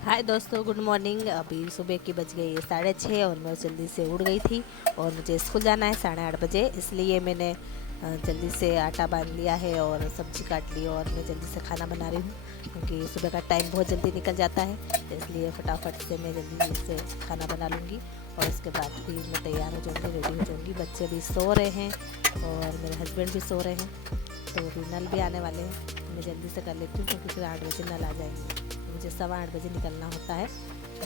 हाय दोस्तों, good morning. अभी सुबह की बज गई है 6:30 और मैं जल्दी से उठ गई थी और मुझे स्कूल जाना है 8:30 बजे। इसलिए मैंने जल्दी से आटा बांध लिया है और सब्जी काट ली और मैं जल्दी से खाना बना रही हूँ क्योंकि सुबह का टाइम बहुत जल्दी निकल जाता है। इसलिए फटाफट से मैं जल्दी से खाना बना लूँगी और उसके बाद फिर मैं तैयार हो जाऊँगी, रेडी हो जाऊँगी। बच्चे भी सो रहे हैं और मेरे हस्बैंड भी सो रहे हैं, तो अभी नल भी आने वाले हैं तो मैं जल्दी से कर लेती हूँ क्योंकि फिर 8 बजे नल आ जाएंगे। मुझे 8:15 बजे निकलना होता है।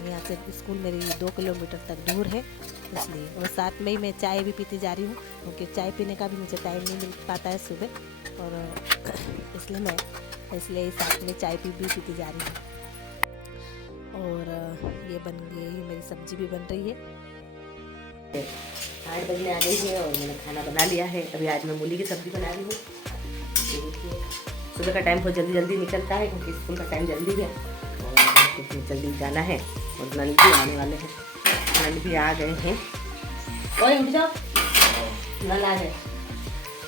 यहाँ से स्कूल मेरी 2 किलोमीटर तक दूर है, इसलिए। और साथ में ही मैं चाय भी पीती जा रही हूँ क्योंकि चाय पीने का भी मुझे टाइम नहीं मिल पाता है सुबह, और इसलिए साथ में चाय भी पीती जा रही हूँ। और ये बन गई, मेरी सब्जी भी बन रही है। 8 बजने आ गई है और मैंने खाना बना लिया है। अभी आज मैं मूली की सब्ज़ी बना रही हूँ। देखिए, सुबह का टाइम बहुत जल्दी जल्दी निकलता है क्योंकि स्कूल का टाइम जल्दी है और तो जल्दी जाना है। और नल भी आने वाले हैं, नल भी आ गए हैं। ओए उठ जाओ, नल आ गए,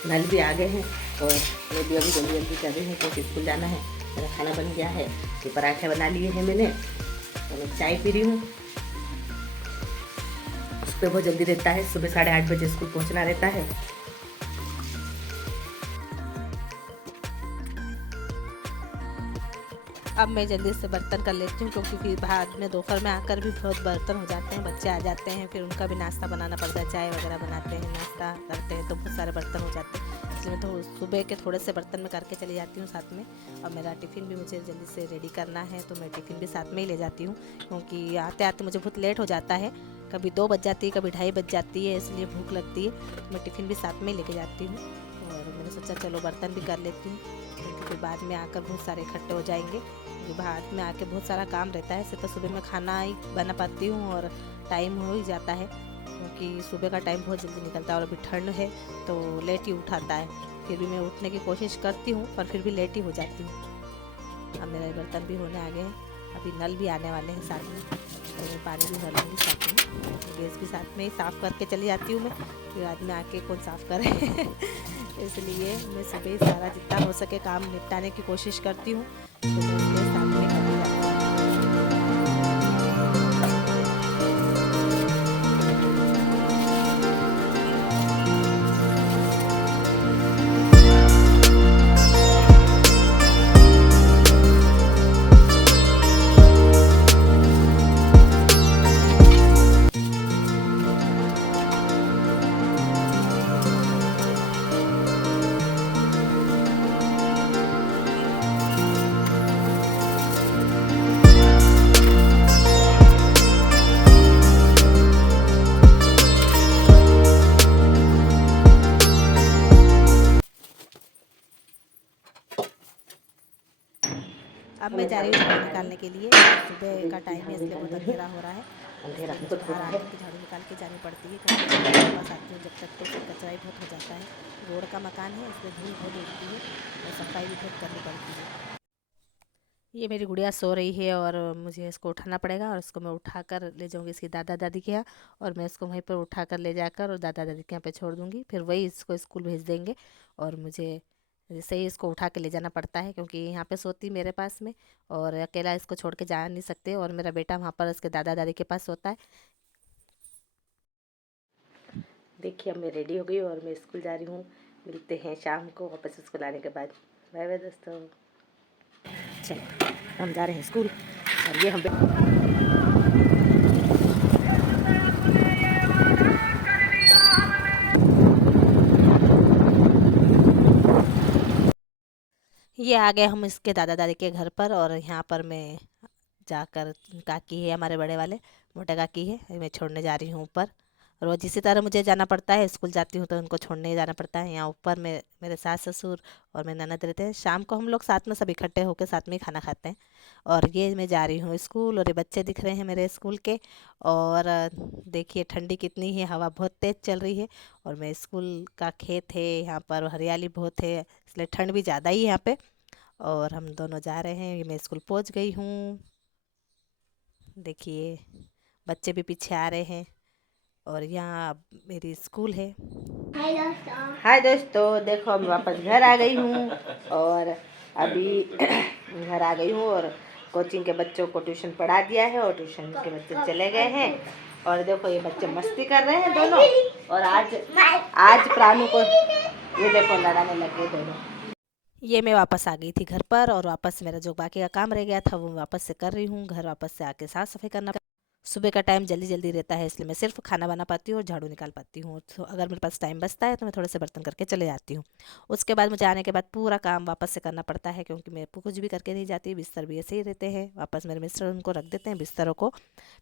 नल भी आ गए हैं। और मैं भी अभी जल्दी जल्दी कर रही हूँ क्योंकि स्कूल जाना है। मेरा खाना बन गया है, ये पराठे बना लिए हैं मैंने और मैं चाय पी रही हूँ। सुबह बहुत जल्दी रहता है, सुबह 8:30 बजे स्कूल पहुँचना रहता है। अब मैं जल्दी से बर्तन कर लेती हूँ क्योंकि फिर बाद में दोपहर में आकर भी बहुत बर्तन हो जाते हैं। बच्चे आ जाते हैं, फिर उनका भी नाश्ता बनाना पड़ता है, चाय वगैरह बनाते हैं, नाश्ता करते हैं, तो बहुत सारे बर्तन हो जाते हैं। इसलिए तो सुबह के थोड़े से बर्तन में करके चली जाती हूँ साथ में। और मेरा टिफ़िन भी मुझे जल्दी से रेडी करना है तो मैं टिफ़िन भी साथ में ही ले जाती हूँ क्योंकि आते आते मुझे बहुत लेट हो जाता है। कभी 2 बज जाती है, कभी 2:30 बज जाती है, इसलिए भूख लगती है तो मैं टिफ़िन भी साथ में ही लेके जाती हूँ। और मैंने सोचा चलो बर्तन भी कर लेती हूँ क्योंकि बाद में आकर बहुत सारे इकट्ठे हो जाएंगे। बाद में आके बहुत सारा काम रहता है, इससे तो सुबह में खाना ही बना पाती हूँ और टाइम हो ही जाता है क्योंकि सुबह का टाइम बहुत जल्दी निकलता है और अभी ठंड है तो लेट ही उठाता है। फिर भी मैं उठने की कोशिश करती हूँ पर फिर भी लेट ही हो जाती हूँ। अब मेरे बर्तन भी होने आ गए हैं, अभी नल भी आने वाले हैं साथ में, तो मैं पानी भी भर लूँगी साथ में। गैस भी साथ में ही साफ़ करके चली जाती हूँ मैं, फिर बाद में आके कौन साफ़ करे इसलिए मैं सुबह ही सारा जितना हो सके काम निपटाने की कोशिश करती हूँ, तो मैं इसलिए साथ में करती जाती हूँ। अब मैं जा रही हूँ झाड़ू निकालने के लिए। सुबह का टाइम है इसलिए बहुत अंधेरा हो रहा है, इसलिए मुझे बाहर आकर के झाड़ू निकाल के जानी पड़ती है क्योंकि जब मैं घर के पास आती हूँ जब तक तो फिर कचरा ही बहुत हो जाता है। रोड का मकान है इसलिए धूल बहुत उड़ती है और सफाई भी बहुत करनी पड़ती है। ये मेरी गुड़िया सो रही है और मुझे इसको उठाना पड़ेगा और इसको मैं उठाकर ले जाऊंगी इसकी दादा दादी के यहाँ, और मैं इसको वहीं पर उठाकर ले जाकर और दादा दादी के यहाँ पे छोड़ दूंगी। फिर वही इसको स्कूल भेज देंगे और मुझे जैसे ही इसको उठा के ले जाना पड़ता है क्योंकि यहाँ पे सोती मेरे पास में और अकेला इसको छोड़ के जा नहीं सकते, और मेरा बेटा वहाँ पर उसके दादा दादी के पास सोता है। देखिए अब मैं रेडी हो गई और मैं स्कूल जा रही हूँ। मिलते हैं शाम को वापस स्कूल आने के बाद। बाय बाय दोस्तों। चलो हम जा रहे हैं स्कूल और ये हम ये आ गए हम इसके दादा दादी के घर पर, और यहाँ पर मैं जाकर काकी है हमारे बड़े वाले, मोटे काकी है, मैं छोड़ने जा रही हूँ ऊपर। रोज इसी तरह मुझे जाना पड़ता है, स्कूल जाती हूँ तो उनको छोड़ने जाना पड़ता है। यहाँ ऊपर में मेरे सास ससुर और मेरे ननद रहते हैं। शाम को हम लोग साथ में सब इकट्ठे होकर साथ में ही खाना खाते हैं। और ये मैं जा रही हूँ स्कूल और ये बच्चे दिख रहे हैं मेरे स्कूल के। और देखिए ठंडी कितनी है, हवा बहुत तेज़ चल रही है और मैं स्कूल का खेत है यहाँ पर, हरियाली बहुत है इसलिए ठंड भी ज़्यादा ही है यहाँ पे। और हम दोनों जा रहे हैं, मैं स्कूल पहुंच गई हूँ। देखिए बच्चे भी पीछे आ रहे हैं और यहाँ मेरी स्कूल है। हाय दोस्तों, देखो मैं वापस घर आ गई हूँ और अभी घर आ गई हूँ और कोचिंग के बच्चों को ट्यूशन पढ़ा दिया है और ट्यूशन के बच्चे चले गए हैं। और देखो ये बच्चे मस्ती कर रहे हैं दोनों। और आज प्राणु को ये देखो लड़ाने लगे दोनों। ये मैं वापस आ गई थी घर पर और वापस मेरा जो बाकी का काम रह गया था वो वापस से कर रही हूँ। घर वापस से आके साफ़ सफाई करना। सुबह का टाइम जल्दी जल्दी रहता है इसलिए मैं सिर्फ खाना बना पाती हूँ और झाड़ू निकाल पाती हूँ। तो अगर मेरे पास टाइम बचता है तो मैं थोड़े से बर्तन करके चले जाती हूँ। उसके बाद मुझे आने के बाद पूरा काम वापस से करना पड़ता है क्योंकि मैं कुछ भी करके नहीं जाती। बिस्तर भी ऐसे ही रहते हैं। वापस मेरे मिस्टर उनको रख देते हैं बिस्तरों को।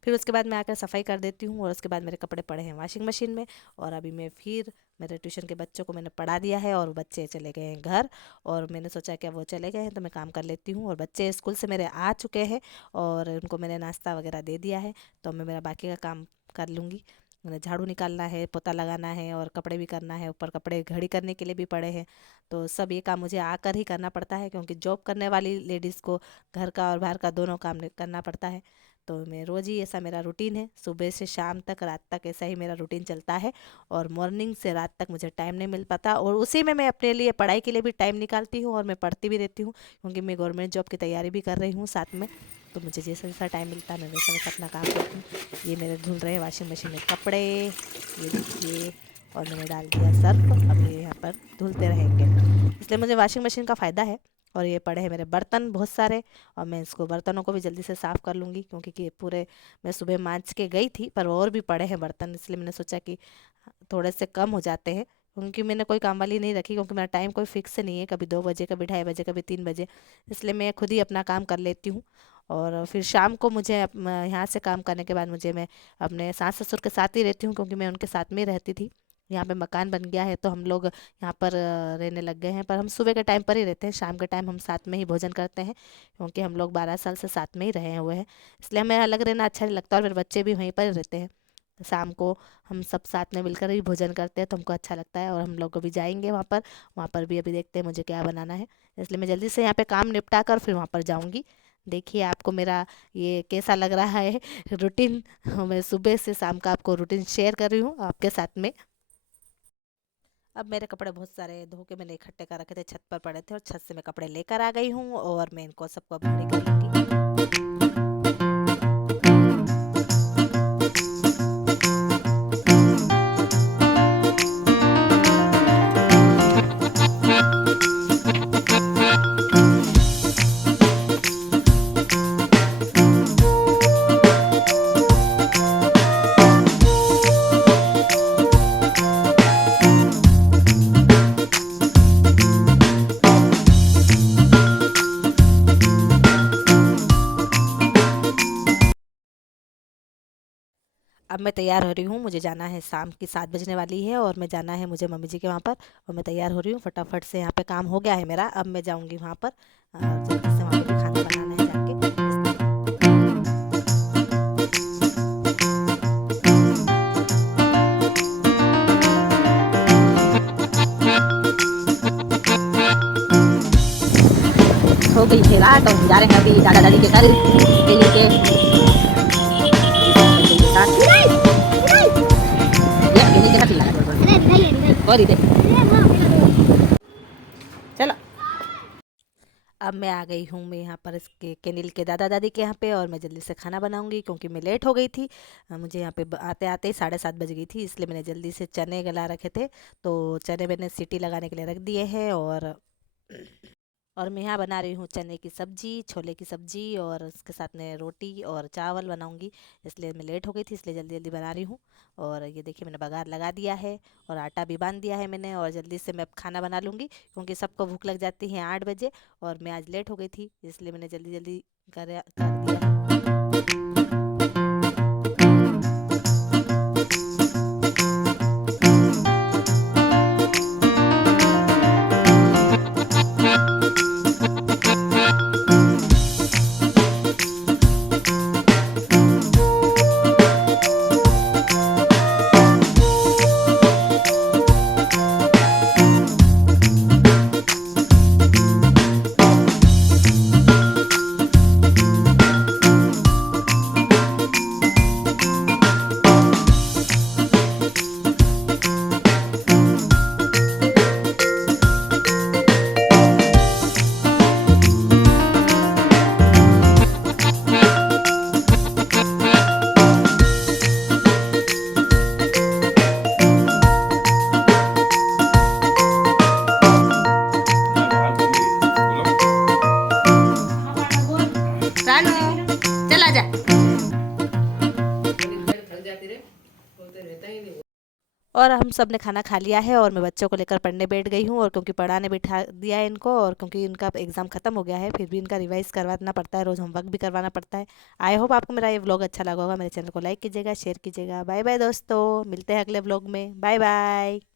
फिर उसके बाद मैं आकर सफाई कर देती हूँ और उसके बाद मेरे कपड़े पड़े हैं वॉशिंग मशीन में। और अभी मैं फिर मेरे ट्यूशन के बच्चों को मैंने पढ़ा दिया है और बच्चे चले गए हैं घर। और मैंने सोचा कि वो चले गए हैं तो मैं काम कर लेती हूँ। और बच्चे स्कूल से मेरे आ चुके हैं और उनको मैंने नाश्ता वगैरह दे दिया है। तो मैं मेरा बाकी का काम कर लूँगी। मैंने झाड़ू निकालना है, पोता लगाना है और कपड़े भी करना है। ऊपर कपड़े घड़ी करने के लिए भी पड़े हैं। तो सब ये काम मुझे आकर ही करना पड़ता है क्योंकि जॉब करने वाली लेडीज़ को घर का और बाहर का दोनों काम करना पड़ता है। तो मैं रोज़ ही ऐसा मेरा रूटीन है। सुबह से शाम तक, रात तक ऐसा ही मेरा रूटीन चलता है। और मॉर्निंग से रात तक मुझे टाइम नहीं मिल पाता और उसी में मैं अपने लिए पढ़ाई के लिए भी टाइम निकालती हूँ और मैं पढ़ती भी रहती हूँ क्योंकि मैं गवर्नमेंट जॉब की तैयारी भी कर रही हूँ साथ में। तो मुझे जैसा जैसा टाइम मिलता है मैं वैसा वैसा अपना काम करती हूँ। ये मेरे धुल रहे वॉशिंग मशीन में कपड़े, ये देखिए। और मैंने डाल दिया सर्फ। अब ये यहाँ पर धुलते रहेंगे इसलिए मुझे वॉशिंग मशीन का फ़ायदा है। और ये पड़े हैं मेरे बर्तन बहुत सारे और मैं इसको बर्तनों को भी जल्दी से साफ़ कर लूँगी क्योंकि कि पूरे मैं सुबह मांज के गई थी पर और भी पड़े हैं बर्तन। इसलिए मैंने सोचा कि थोड़े से कम हो जाते हैं क्योंकि मैंने कोई काम वाली नहीं रखी क्योंकि मेरा टाइम कोई फिक्स नहीं है, कभी 2 बजे, कभी 2:30 बजे, कभी 3 बजे। इसलिए मैं खुद ही अपना काम कर लेती हूँ। और फिर शाम को मुझे यहाँ से काम करने के बाद मैं अपने सास ससुर के साथ ही रहती हूँ क्योंकि मैं उनके साथ में ही रहती थी। यहाँ पे मकान बन गया है तो हम लोग यहाँ पर रहने लग गए हैं। पर हम सुबह के टाइम पर ही रहते हैं, शाम के टाइम हम साथ में ही भोजन करते हैं क्योंकि हम लोग 12 साल से साथ में ही रहे हुए हैं। इसलिए हमें अलग रहना अच्छा नहीं लगता और मेरे बच्चे भी वहीं पर ही रहते हैं। शाम को हम सब साथ में मिलकर ही भोजन करते हैं तो हमको अच्छा लगता है और हम लोग अभी जाएंगे वहाँ पर भी अभी देखते हैं मुझे क्या बनाना है। इसलिए मैं जल्दी से यहाँ पे काम निपटा कर फिर वहाँ पर जाऊँगी। देखिए आपको मेरा ये कैसा लग रहा है रूटीन। मैं सुबह से शाम का आपको रूटीन शेयर कर रही हूँ आपके साथ में। अब मेरे कपड़े बहुत सारे धो के मैंने इकट्ठे कर रखे थे, छत पर पड़े थे और छत से मैं कपड़े लेकर आ गई हूँ और मैं इनको सबको अब घड़ी कर लूँगी। अब मैं तैयार हो रही हूँ, मुझे जाना है, शाम की 7 बजने वाली है और मैं जाना है मुझे मम्मी जी के वहाँ पर। और मैं तैयार हो रही हूँ फटाफट से, यहाँ पे काम हो गया है मेरा। अब मैं जाऊँगी वहाँ पर जल्दी से, वहाँ पे भी खाना बनाना है जाके। हो गई है रात और हम जा रहे हैं अभी दादा दादी के घर के लिए चलो। अब मैं आ गई हूँ, मैं यहाँ पर इसके केनिल के दादा दादी के यहाँ पे और मैं जल्दी से खाना बनाऊंगी क्योंकि मैं लेट हो गई थी। मुझे यहाँ पे आते आते ही 7:30 बज गई थी। इसलिए मैंने जल्दी से चने गला रखे थे तो चने मैंने सीटी लगाने के लिए रख दिए हैं। और मैं यहाँ बना रही हूँ चने की सब्ज़ी, छोले की सब्ज़ी और उसके साथ में रोटी और चावल बनाऊँगी। इसलिए मैं लेट हो गई थी इसलिए जल्दी जल्दी बना रही हूँ। और ये देखिए मैंने बघार लगा दिया है और आटा भी बांध दिया है मैंने। और जल्दी से मैं अब खाना बना लूँगी क्योंकि सबको भूख लग जाती है 8 बजे और मैं आज लेट हो गई थी इसलिए मैंने जल्दी जल्दी कर दिया है। धीरे बोलते रहता ही नहीं। और हम सब ने खाना खा लिया है और मैं बच्चों को लेकर पढ़ने बैठ गई हूँ, और क्योंकि पढ़ाने बैठा दिया है इनको, और क्योंकि इनका एग्ज़ाम ख़त्म हो गया है फिर भी इनका रिवाइज करवाना पड़ता है, रोज़ होमवर्क भी करवाना पड़ता है। आई होप आपको मेरा ये व्लॉग अच्छा लगा होगा। मेरे चैनल को लाइक कीजिएगा, शेयर कीजिएगा। बाय बाय दोस्तों, मिलते हैं अगले व्लॉग में। Bye bye.